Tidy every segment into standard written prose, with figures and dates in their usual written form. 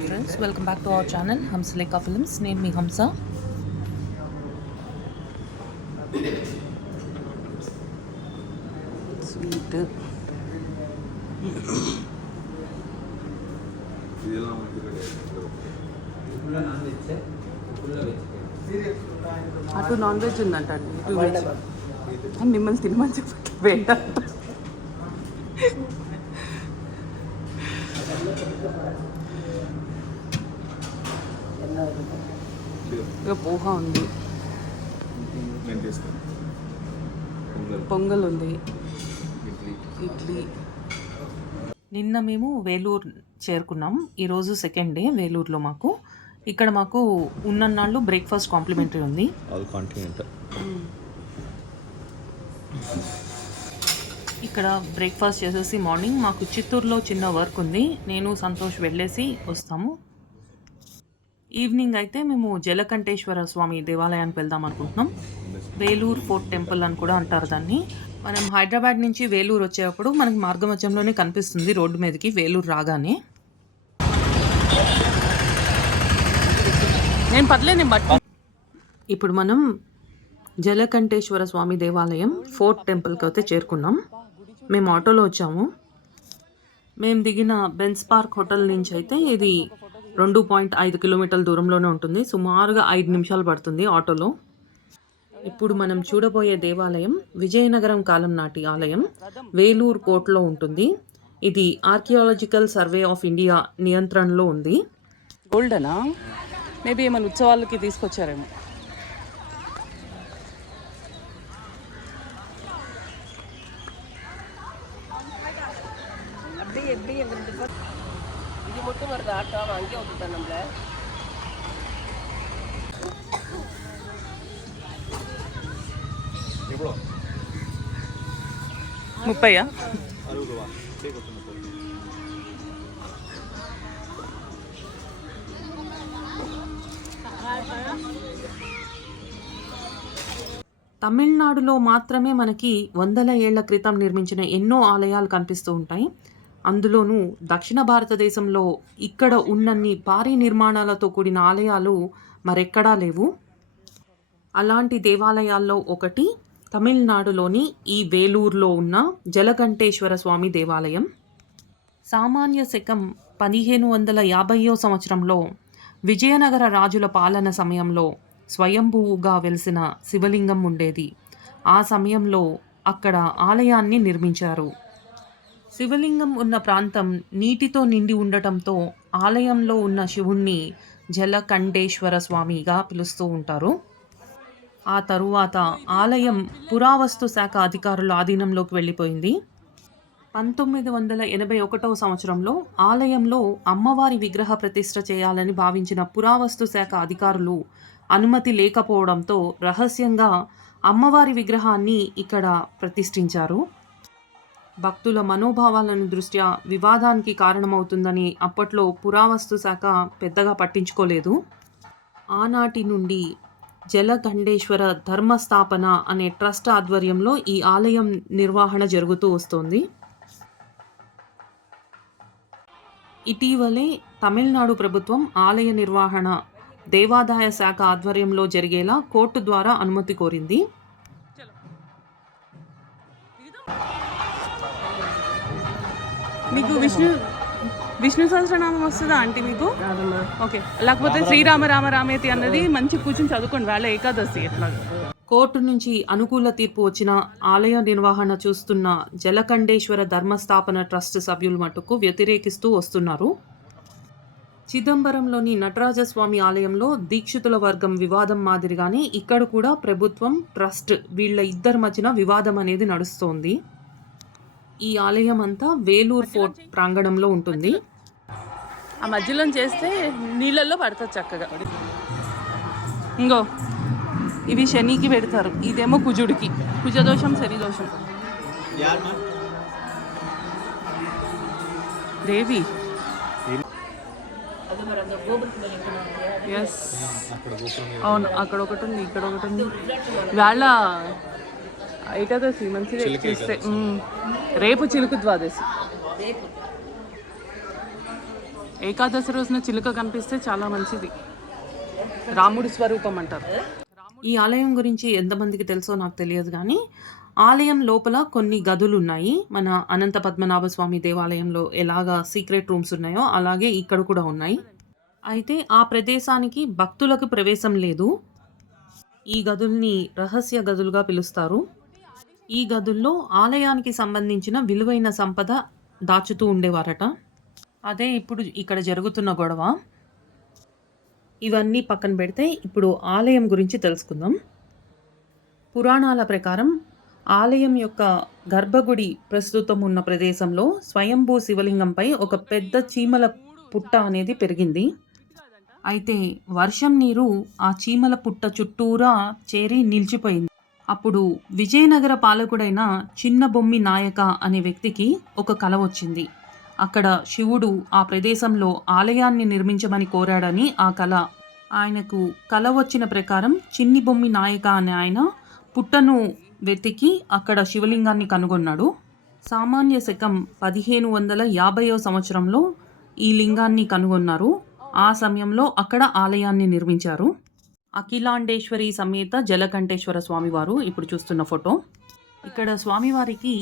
Hi friends, welcome back to our channel Hamsalekha films. నేను మీ హంస. Sweet అటు నాన్ వెజ్ ఉందంట అండి, ఇటు వెజ్. మిమ్మల్ని తినమని చెప్పి వేయండి. ఇక పోహా ఉంది, పొంగల్ ఉంది, ఇడ్లీ. నిన్న మేము వేలూరు చేరుకున్నాం. ఈరోజు సెకండ్ డే వేలూరులో. ఇక్కడ మాకు ఉన్నన్నాళ్ళు బ్రేక్ఫాస్ట్ కాంప్లిమెంటరీ ఉంది. ఇక్కడ బ్రేక్ఫాస్ట్ చేసేసి మార్నింగ్ మాకు చిత్తూరులో చిన్న వర్క్ ఉంది, నేను సంతోష్ వెళ్ళేసి వస్తాము. ఈవినింగ్ అయితే మేము జలకంఠేశ్వర స్వామి దేవాలయానికి వెళ్దాం అనుకుంటున్నాం. వేలూరు ఫోర్ట్ టెంపుల్ అని కూడా అంటారు దాన్ని. మనం హైదరాబాద్ నుంచి వేలూరు వచ్చేటప్పుడు మనకి మార్గమధ్యంలోనే కనిపిస్తుంది రోడ్డు మీదకి వేలూరు రాగానే. నేను పర్లేదు ఇప్పుడు మనం జలకంఠేశ్వర స్వామి దేవాలయం ఫోర్ట్ టెంపుల్కి అయితే చేరుకున్నాం. మేము ఆటోలో వచ్చాము. మేము దిగిన బెన్స్ పార్క్ హోటల్ నుంచి అయితే ఇది 2.5 కిలోమీటర్ల దూరంలోనే ఉంటుంది. సుమారుగా 5 నిమిషాలు పడుతుంది ఆటోలో. ఇప్పుడు మనం చూడబోయే దేవాలయం విజయనగరం కాలం నాటి ఆలయం, వేలూరు కోటలో ఉంటుంది. ఇది ఆర్కియాలజికల్ సర్వే ఆఫ్ ఇండియా నియంత్రణలో ఉంది. గోల్డెనా? మేబీ ఏమైనా ఉత్సవాలకి తీసుకొచ్చారేమో. இது மட்டும் வருது ஆட்டோ, அங்கே வந்துட்டேன் நம்மள. எவ்வளோ? 30 60 తమిళనాడులో మాత్రమే మనకి వందల ఏళ్ల క్రితం నిర్మించిన ఎన్నో ఆలయాలు కనిపిస్తూ ఉంటాయి. అందులోనూ దక్షిణ భారతదేశంలో ఇక్కడ ఉన్నన్ని భారీ నిర్మాణాలతో కూడిన ఆలయాలు మరెక్కడా లేవు. అలాంటి దేవాలయాల్లో ఒకటి తమిళనాడులోని ఈ వేలూరులో ఉన్న జలకంఠేశ్వర స్వామి దేవాలయం. సామాన్య శకం 1550వ సంవత్సరంలో విజయనగర రాజుల పాలన సమయంలో స్వయంభువుగా వెలిసిన శివలింగం ఉండేది. ఆ సమయంలో అక్కడ ఆలయాన్ని నిర్మించారు. శివలింగం ఉన్న ప్రాంతం నీటితో నిండి ఉండటంతో ఆలయంలో ఉన్న శివుణ్ణి జలకంఠేశ్వర స్వామిగా పిలుస్తూ ఉంటారు. ఆ తరువాత ఆలయం పురావస్తు శాఖ అధికారుల ఆధీనంలోకి వెళ్ళిపోయింది. 1981వ సంవత్సరంలో ఆలయంలో అమ్మవారి విగ్రహ ప్రతిష్ఠ చేయాలని భావించిన పురావస్తు శాఖ అధికారులు అనుమతి లేకపోవడంతో రహస్యంగా అమ్మవారి విగ్రహాన్ని ఇక్కడ ప్రతిష్ఠించారు. భక్తుల మనోభావాలను దృష్ట్యా వివాదానికి కారణమవుతుందని అప్పట్లో పురావస్తు శాఖ పెద్దగా పట్టించుకోలేదు. ఆనాటి నుండి జలకంఠేశ్వర ధర్మస్థాపన అనే ట్రస్ట్ ఆధ్వర్యంలో ఈ ఆలయం నిర్వహణ జరుగుతూ వస్తోంది. ఇటీవలే తమిళనాడు ప్రభుత్వం ఆలయ నిర్వహణ దేవాదాయ శాఖ ఆధ్వర్యంలో జరిగేలా కోర్టు ద్వారా అనుమతి కోరింది. మీకు విష్ణు సహస్రనామం వస్తుందా ఆంటీ మీకు? ఓకే, లేకపోతే శ్రీరామ రామ రామేతి అన్నది మంచి కూర్చొని చదువుకోండి, వేళ ఏకాదశి. ఎట్లా కోర్టు నుంచి అనుకూల తీర్పు వచ్చిన ఆలయ నిర్వహణ చూస్తున్న జలకంఠేశ్వర ధర్మస్థాపన ట్రస్ట్ సభ్యులు మటుకు వ్యతిరేకిస్తూ వస్తున్నారు. చిదంబరంలోని నటరాజస్వామి ఆలయంలో దీక్షితుల వర్గం వివాదం మాదిరిగానే ఇక్కడ కూడా ప్రభుత్వం ట్రస్ట్ వీళ్ళ ఇద్దరి మధ్యన వివాదం అనేది నడుస్తోంది. ఈ ఆలయం అంతా వేలూరు ఫోర్ట్ ప్రాంగణంలో ఉంటుంది. ఆ మధ్యలో చేస్తే నీళ్ళల్లో పడుతుంది చక్కగా. ఇంకో ఇవి శనికి పెడతారు, ఇదేమో కుజుడికి. కుజదోషం, శనిదోషం. దేవి ఎస్ అవును, అక్కడ ఒకటి ఉంది, ఇక్కడ ఒకటి ఉంది. వాళ్ళ ఏకాదశి మంచిగా చూస్తే. రేపు చిలుకు ద్వాదశి. ఏకాదశి రోజున చిలుక కనిపిస్తే చాలా మంచిది. రాముడి స్వరూపం అంటారు. ఈ ఆలయం గురించి ఎంతమందికి తెలుసో నాకు తెలియదు కానీ ఆలయం లోపల కొన్ని గదులు ఉన్నాయి. మన అనంత పద్మనాభ స్వామి దేవాలయంలో ఎలాగా సీక్రెట్ రూమ్స్ ఉన్నాయో అలాగే ఇక్కడ కూడా ఉన్నాయి. అయితే ఆ ప్రదేశానికి భక్తులకు ప్రవేశం లేదు. ఈ గదుల్ని రహస్య గదులుగా పిలుస్తారు. ఈ గదుల్లో ఆలయానికి సంబంధించిన విలువైన సంపద దాచుతూ ఉండేవారట. అదే ఇప్పుడు ఇక్కడ జరుగుతున్న గొడవ. ఇవన్నీ పక్కన పెడితే ఇప్పుడు ఆలయం గురించి తెలుసుకుందాం. పురాణాల ప్రకారం ఆలయం యొక్క గర్భగుడి ప్రస్తుతం ఉన్న ప్రదేశంలో స్వయంభూ శివలింగంపై ఒక పెద్ద చీమల పుట్ట అనేది పెరిగింది. అయితే వర్షం నీరు ఆ చీమల పుట్ట చుట్టూరా చేరి నిలిచిపోయింది. అప్పుడు విజయనగర పాలకుడైన చిన్న బొమ్మి నాయక అనే వ్యక్తికి ఒక కల వచ్చింది. అక్కడ శివుడు ఆ ప్రదేశంలో ఆలయాన్ని నిర్మించమని కోరాడని ఆ కల. ఆయనకు కల వచ్చిన ప్రకారం చిన్ని బొమ్మి నాయక అనే ఆయన పుట్టను వెతికి అక్కడ శివలింగాన్ని కనుగొన్నాడు. సామాన్య శకం 1550వ సంవత్సరంలో ఈ లింగాన్ని కనుగొన్నారు. ఆ సమయంలో అక్కడ ఆలయాన్ని నిర్మించారు. అఖిలాండేశ్వరి సమేత జలకంఠేశ్వర స్వామివారు ఇప్పుడు చూస్తున్న ఫోటో. ఇక్కడ స్వామివారికి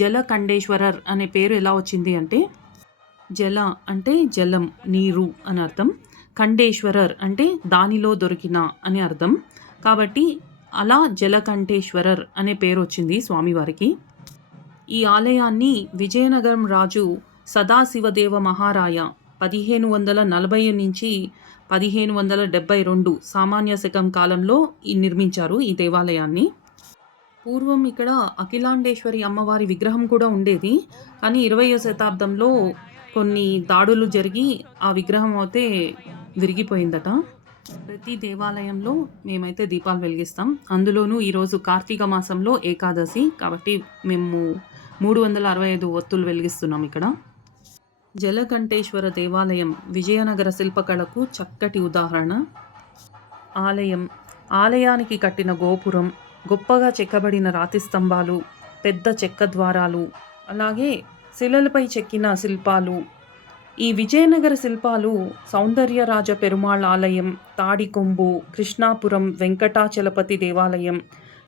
జలకంఠేశ్వరర్ అనే పేరు ఎలా వచ్చింది అంటే జల అంటే జలం, నీరు అని అర్థం. ఖండేశ్వరర్ అంటే దానిలో దొరికిన అని అర్థం. కాబట్టి అలా జలకంఠేశ్వరర్ అనే పేరు వచ్చింది స్వామివారికి. ఈ ఆలయాన్ని విజయనగరం రాజు సదాశివదేవ మహారాయ 1540 నుంచి 1572 సామాన్య శకం కాలంలో నిర్మించారు ఈ దేవాలయాన్ని. పూర్వం ఇక్కడ అఖిలాండేశ్వరి అమ్మవారి విగ్రహం కూడా ఉండేది. కానీ 20వ శతాబ్దంలో కొన్ని దాడులు జరిగి ఆ విగ్రహం అయితే విరిగిపోయిందట. ప్రతి దేవాలయంలో మేమైతే దీపాలు వెలిగిస్తాం. అందులోనూ ఈరోజు కార్తీక మాసంలో ఏకాదశి కాబట్టి మేము 365 ఒత్తులు వెలిగిస్తున్నాం ఇక్కడ. జలకంఠేశ్వర దేవాలయం విజయనగర శిల్పకళకు చక్కటి ఉదాహరణ. ఆలయానికి కట్టిన గోపురం, గొప్పగా చెక్కబడిన రాతి స్తంభాలు, పెద్ద చెక్క ద్వారాలు, అలాగే శిలలపై చెక్కిన శిల్పాలు. ఈ విజయనగర శిల్పాలు సౌందర్యరాజ పెరుమాళ్ ఆలయం, తాడికొంబు, కృష్ణాపురం వెంకటాచలపతి దేవాలయం,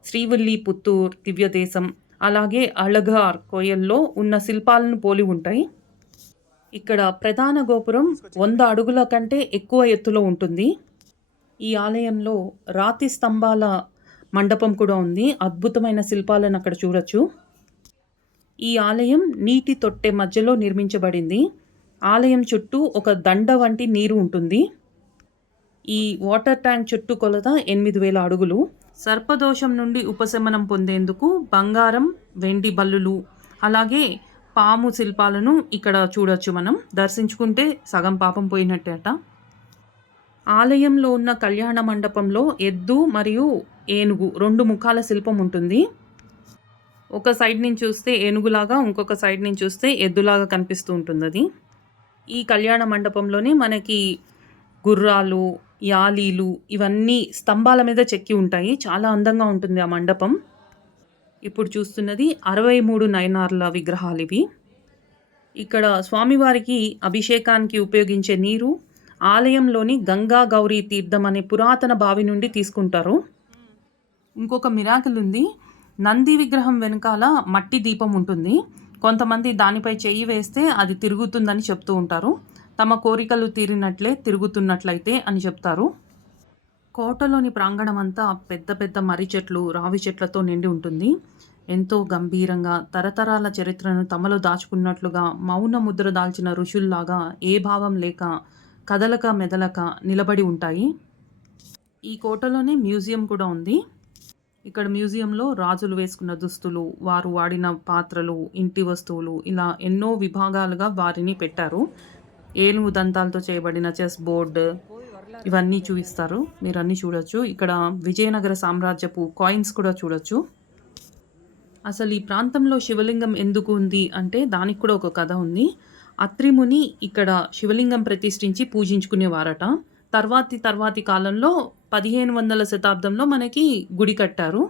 శ్రీవిల్లిపుత్తూర్ దివ్యదేశం, అలాగే అళగార్ కోయల్లో ఉన్న శిల్పాలను పోలి ఉంటాయి. ఇక్కడ ప్రధాన గోపురం 100 అడుగుల కంటే ఎక్కువ ఎత్తులో ఉంటుంది. ఈ ఆలయంలో రాతి స్తంభాల మండపం కూడా ఉంది. అద్భుతమైన శిల్పాలను అక్కడ చూడొచ్చు. ఈ ఆలయం నీటి తొట్టె మధ్యలో నిర్మించబడింది. ఆలయం చుట్టూ ఒక దండ వంటి నీరు ఉంటుంది. ఈ వాటర్ ట్యాంక్ చుట్టూ కొలత 8000 అడుగులు. సర్పదోషం నుండి ఉపశమనం పొందేందుకు బంగారం, వెండి బల్లులు, అలాగే పాము శిల్పాలను ఇక్కడ చూడొచ్చు. మనం దర్శించుకుంటే సగం పాపం పోయినట్టేట. ఆలయంలో ఉన్న కళ్యాణ మండపంలో ఎద్దు మరియు ఏనుగు 2 ముఖాల శిల్పం ఉంటుంది. ఒక సైడ్ నుంచి చూస్తే ఏనుగులాగా, ఇంకొక సైడ్ నుంచి చూస్తే ఎద్దులాగా కనిపిస్తూ ఉంటుంది అది. ఈ కళ్యాణ మండపంలోనే మనకి గుర్రాలు, యాలీలు ఇవన్నీ స్తంభాల మీద చెక్కి ఉంటాయి. చాలా అందంగా ఉంటుంది ఆ మండపం. ఇప్పుడు చూస్తున్నది 63 నయనార్ల విగ్రహాలు ఇవి. ఇక్కడ స్వామివారికి అభిషేకానికి ఉపయోగించే నీరు ఆలయంలోని గంగా గౌరీ తీర్థం అనే పురాతన బావి నుండి తీసుకుంటారు. ఇంకొక మిరాకిల్ ఉంది. నంది విగ్రహం వెనకాల మట్టి దీపం ఉంటుంది. కొంతమంది దానిపై చెయ్యి వేస్తే అది తిరుగుతుందని చెప్తూ ఉంటారు. తమ కోరికలు తీరినట్లే తిరుగుతున్నట్లయితే అని చెప్తారు. కోటలోని ప్రాంగణం అంతా పెద్ద పెద్ద మర్రి చెట్లు, రావి చెట్లతో నిండి ఉంటుంది. ఎంతో గంభీరంగా తరతరాల చరిత్రను తమలో దాచుకున్నట్లుగా మౌన ముద్ర దాల్చిన ఋషుల్లాగా ఏ భావం లేక కదలక మెదలక నిలబడి ఉంటాయి. ఈ కోటలోనే మ్యూజియం కూడా ఉంది. ఇక్కడ మ్యూజియంలో రాజులు వేసుకున్న దుస్తులు, వారు వాడిన పాత్రలు, ఇంటి వస్తువులు ఇలా ఎన్నో విభాగాలుగా వారిని పెట్టారు. ఏనుగు దంతాలతో చేయబడిన చెస్ బోర్డు ఇవన్నీ చూపిస్తారు. మీరు అన్నీ చూడొచ్చు. ఇక్కడ విజయనగర సామ్రాజ్యపు కాయిన్స్ కూడా చూడొచ్చు. అసలు ఈ ప్రాంతంలో శివలింగం ఎందుకు ఉంది అంటే దానికి కూడా ఒక కథ ఉంది. అత్రిముని ఇక్కడ శివలింగం ప్రతిష్ఠించి పూజించుకునేవారట. తర్వాతి కాలంలో 1500వ శతాబ్దంలో మనకి గుడి కట్టారు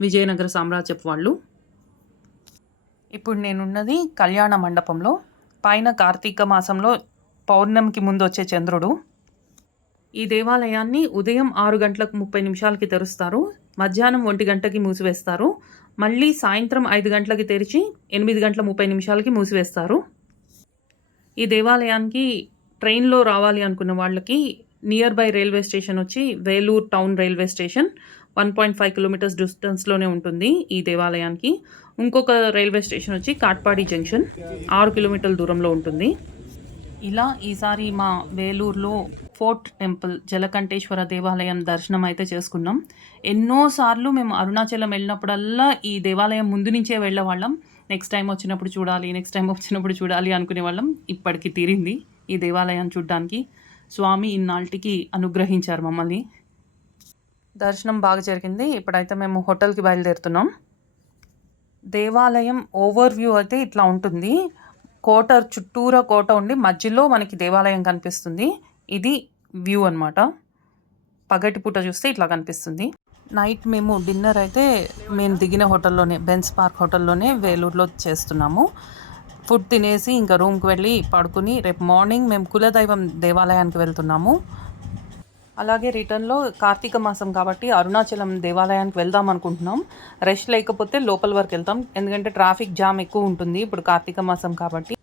విజయనగర సామ్రాజ్యపు వాళ్ళు. ఇప్పుడు నేనున్నది కళ్యాణ మండపంలో. పైన కార్తీక మాసంలో పౌర్ణమికి ముందు వచ్చే చంద్రుడు. ఈ దేవాలయాన్ని ఉదయం 6:30 తెరుస్తారు, మధ్యాహ్నం 1 గంటకి మూసివేస్తారు, మళ్ళీ సాయంత్రం 5 గంటలకి తెరిచి 8:30 మూసివేస్తారు. ఈ దేవాలయానికి ట్రైన్లో రావాలి అనుకున్న వాళ్ళకి నియర్ బై రైల్వే స్టేషన్ వచ్చి Vellore town railway station 1.5 kilometres డిస్టెన్స్లోనే ఉంటుంది ఈ దేవాలయానికి. ఇంకొక రైల్వే స్టేషన్ వచ్చి కాట్పాడి జంక్షన్ 6 కిలోమీటర్ల దూరంలో ఉంటుంది. ఇలా ఈసారి మా వేలూరులో ఫోర్ట్ టెంపుల్ జలకంఠేశ్వర దేవాలయం దర్శనం అయితే చేసుకున్నాం. ఎన్నోసార్లు మేము అరుణాచలం వెళ్ళినప్పుడల్లా ఈ దేవాలయం ముందు నుంచే వెళ్ళేవాళ్ళం. నెక్స్ట్ టైం వచ్చినప్పుడు చూడాలి అనుకునేవాళ్ళం. ఇప్పటికి తీరింది ఈ దేవాలయం చూడ్డానికి. స్వామి ఇన్నాళ్ళకి అనుగ్రహించారు మమ్మల్ని. దర్శనం బాగా జరిగింది. ఇప్పుడైతే మేము హోటల్కి బయలుదేరుతున్నాం. దేవాలయం ఓవర్ వ్యూ అయితే ఇట్లా ఉంటుంది. కోట చుట్టూరా కోట ఉండి మధ్యలో మనకి దేవాలయం కనిపిస్తుంది. ఇది వ్యూ అనమాట. పగటిపూట చూస్తే ఇట్లా కనిపిస్తుంది. నైట్ మేము డిన్నర్ అయితే మేము దిగిన హోటల్లోనే, బెన్స్ పార్క్ హోటల్లోనే వేలూరులో చేస్తున్నాము. ఫుడ్ తినేసి ఇంకా రూమ్కి వెళ్ళి పడుకుని రేపు మార్నింగ్ మేము కులదైవం దేవాలయానికి వెళ్తున్నాము. అలాగే రిటర్న్లో కార్తీక మాసం కాబట్టి అరుణాచలం దేవాలయానికి వెళ్దాం అనుకుంటున్నాం. రష్ లేకపోతే లోపల వరకు వెళ్తాం, ఎందుకంటే ట్రాఫిక్ జామ్ ఎక్కువ ఉంటుంది ఇప్పుడు కార్తీక మాసం కాబట్టి.